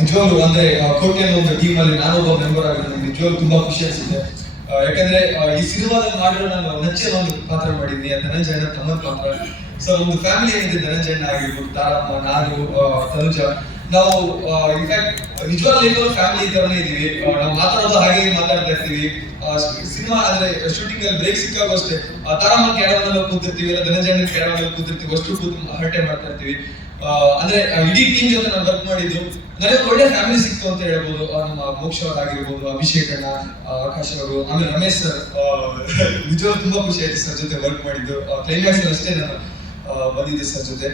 ನಿಜವಾಗ್ಲೂ ಅಂದ್ರೆ ಕೋಟೆ ಒಂದು ಟೀಮ್ ಅಲ್ಲಿ ನಾನೊಬ್ಬ ಮೆಂಬರ್ ಆಗಿ ನನಗೆ ನಿಜವಾಗ್ಲೂ ತುಂಬಾ ಖುಷಿ ಅನಿಸುತ್ತೆ. ಯಾಕಂದ್ರೆ ಈ ಸಿನಿಮಾದಲ್ಲಿ ಮಾಡಿರೋ ನಾನು ನೆಚ್ಚಿನ ಒಂದು ಪಾತ್ರ ಮಾಡಿದ್ದೀನಿ ಧನಂಜಯನ ತಮ್ಮ ಪಾತ್ರ. ಸೊ ಒಂದು ಫ್ಯಾಮಿಲಿ ಏನಿದೆ, ಧನಂಜಯನ ಆಗಿರ್ಬೋದು, ತಾರಮ್ಮ ನಾನು ತನುಜ. ನಾವು ಇನ್ಫ್ಯಾಕ್ಟ್ ನಿಜವಾಗ್ಲೂ ಏನೋ ಫ್ಯಾಮಿಲಿ ತರನೇ ಇದೀವಿ ನಾವು ಮಾತಾಡೋದು ಹಾಗೆ ಮಾತಾಡ್ತಾ ಇರ್ತೀವಿ. ಸಿನಿಮಾ ಅಂದ್ರೆ ಶೂಟಿಂಗ್ ಅಲ್ಲಿ ಬ್ರೇಕ್ ಸಿಕ್ಕಾಗ ಅಷ್ಟೇ. ತಾರಮ್ಮ ಕ್ಯಾರವನ್ ಕೂತಿರ್ತೀವಿ, ಇಲ್ಲ ಧನಂಜಯನ ಕ್ಯಾರವನ್ ಕೂತಿರ್ತೀವಿ ಅಷ್ಟು ಕೂತು ಹರಟೆ ಮಾಡ್ತಾ ಇರ್ತೀವಿ. ಅಂದ್ರೆ ಇಡೀ ಟೀಮ್ ಜೊತೆ ನಾನು ವರ್ಕ್ ಮಾಡಿದ್ದು ನನಗೆ ಒಳ್ಳೆ ಫ್ಯಾಮಿಲಿ ಸಿಕ್ತು ಅಂತ ಹೇಳ್ಬೋದು. ನಮ್ಮ ಮೋಕ್ಷ ಆಗಿರ್ಬೋದು ಅಭಿಷೇಕ್ ಅಣ್ಣ ಆಕಾಶ್ ಅವರು ಆಮೇಲೆ ರಮೇಶ್ ಸರ್ ನಿಜವಾಗ ತುಂಬಾ ಖುಷಿ ಆಯ್ತು ಸರ್ ಜೊತೆ ವರ್ಕ್ ಮಾಡಿದ್ದು. ಕ್ಲೈಮ್ಯಾಕ್ಸ್ ಅಷ್ಟೇ ನಾನು ಬಂದಿದ್ದೆ ಸರ್ ಜೊತೆ.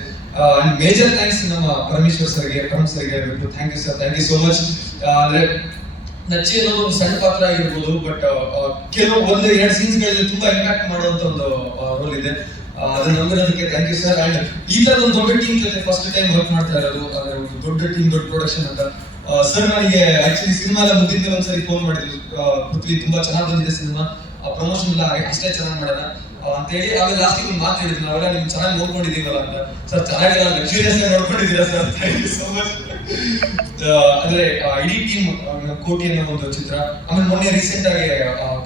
ಮೇಜರ್ ಥ್ಯಾಂಕ್ಸ್ ನಮ್ಮ ಪರಮೇಶ್ವರ್ ಸರ್ಗೆ ಪರಮ್ ಸರ್ಗೆ ಹೇಳ್ಬೇಕು thank you sir thank you so much ಅಂದ್ರೆ, ನಚ್ಚಿ ಅನ್ನೋದು ಒಂದು ಸಣ್ಣ ಪಾತ್ರ ಆಗಿರ್ಬೋದು ಬಟ್ ಕೆಲವು ಒಂದು ಎರಡು ಸೀನ್ಸ್ಗಳಲ್ಲಿ ತುಂಬಾ ಇಂಪ್ಯಾಕ್ಟ್ ಮಾಡುವಂತ ಒಂದು ರೋಲ್ ಇದೆ. ಅದನ್ನ ಅದಕ್ಕೆ ಥ್ಯಾಂಕ್ ಯು ಸರ್ ಅಂಡ್ ಈ ಥರ ಒಂದು ದೊಡ್ಡ ಟೀಮ್ ಜೊತೆ ಫಸ್ಟ್ ಟೈಮ್ ವರ್ಕ್ ಮಾಡ್ತಾ ಇರೋದು ಅಂದ್ರೆ ಒಂದು ದೊಡ್ಡ ಟೀಮ್ ದೊಡ್ಡ ಪ್ರೊಡಕ್ಷನ್ ಅಂತ. ಸರ್ ನನಗೆ ಆಕ್ಚುಲಿ ಸಿನಿಮಾ ಎಲ್ಲ ಮುಗಿದ್ಮೇಲೆ ಒಂದ್ಸರಿ ಫೋನ್ ಮಾಡಿದ್ರು. ಪೃಥ್ವಿ ತುಂಬಾ ಚೆನ್ನಾಗಿ ಬಂದಿದೆ ಸಿನಿಮಾ ಪ್ರಮೋಷನ್ ಎಲ್ಲ ಅಷ್ಟೇ ಚೆನ್ನಾಗಿ ಮಾಡೋಣ. ಆ, ಅಂತ ಹೇಳಿ ಆ ಲಾಸ್ಟಿಗೆ ಒಂದು ಮಾತು ಹೇಳಿದ್ರು. ನಾವೆಲ್ಲ ನೀವು ಚೆನ್ನಾಗಿ ನೋಡ್ಕೊಂಡಿದೀವಲ್ಲ ಅಂತ. ಸರ್ ಚೆನ್ನಾಗಿಲ್ಲ ಲಕ್ಸುರಿಯಸ್ ಆಗಿ ನೋಡ್ಕೊಂಡಿದ್ದೀರಾ sir thank you so much ಅಂದ್ರೆ ಇಡೀ ಟೀಮ್ ಕೋಟಿ ಅನ್ನೋ ಒಂದು ಚಿತ್ರ. ಆಮೇಲೆ ಮೊನ್ನೆ ರೀಸೆಂಟ್ ಆಗಿ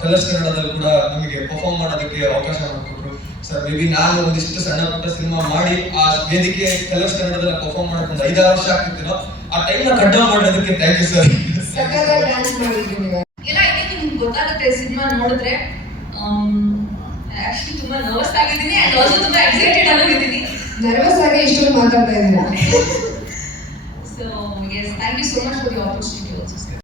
ಕಲರ್ಸ್ ಕನ್ನಡದಲ್ಲಿ ಕೂಡ ನಮಗೆ ಪರ್ಫಾರ್ಮ್ ಮಾಡೋದಕ್ಕೆ ಅವಕಾಶ ಮಾಡಿಕೊಟ್ರು. ಸರ್ ಮೇ ಬಿ ನಾನು ಒಂದಿಷ್ಟು ಸಣ್ಣ ಪುಟ್ಟ ಸಿನಿಮಾ ಮಾಡಿ ಆ ವೇದಿಕೆ ಕಲರ್ಸ್ ಕನ್ನಡದಲ್ಲಿ ಪರ್ಫಾರ್ಮ್ ಮಾಡಕ್ಕೆ ಒಂದು ಐದಾರು ವರ್ಷ ಆಗ್ತಿತ್ತು ಆ ಟೈಮ್ನ ಕಡ್ಡ ಮಾಡೋದಕ್ಕೆ ಥ್ಯಾಂಕ್ ಯು ಸರ್ ಇಲ್ಲ ನಿಮ್ಗೆ ಗೊತ್ತಾಗುತ್ತೆ ಸಿನಿಮಾ ನೋಡಿದ್ರೆ ಆಕ್ಚುಲಿ ತುಂಬಾ ನರ್ವಸ್ ಆಗಿದ್ದೀನಿ ಅಂಡ್ ಆಲ್ಸೋ ತುಂಬಾ ಎಕ್ಸೈಟೆಡ್ ಆಗಿದ್ದೀನಿ. ನರ್ವಸ್ ಆಗಿ ಇಷ್ಟೊಂದು ಮಾತಾಡ್ತಾ ಇದ್ದೀನಿ so yes thank you so much for the opportunity also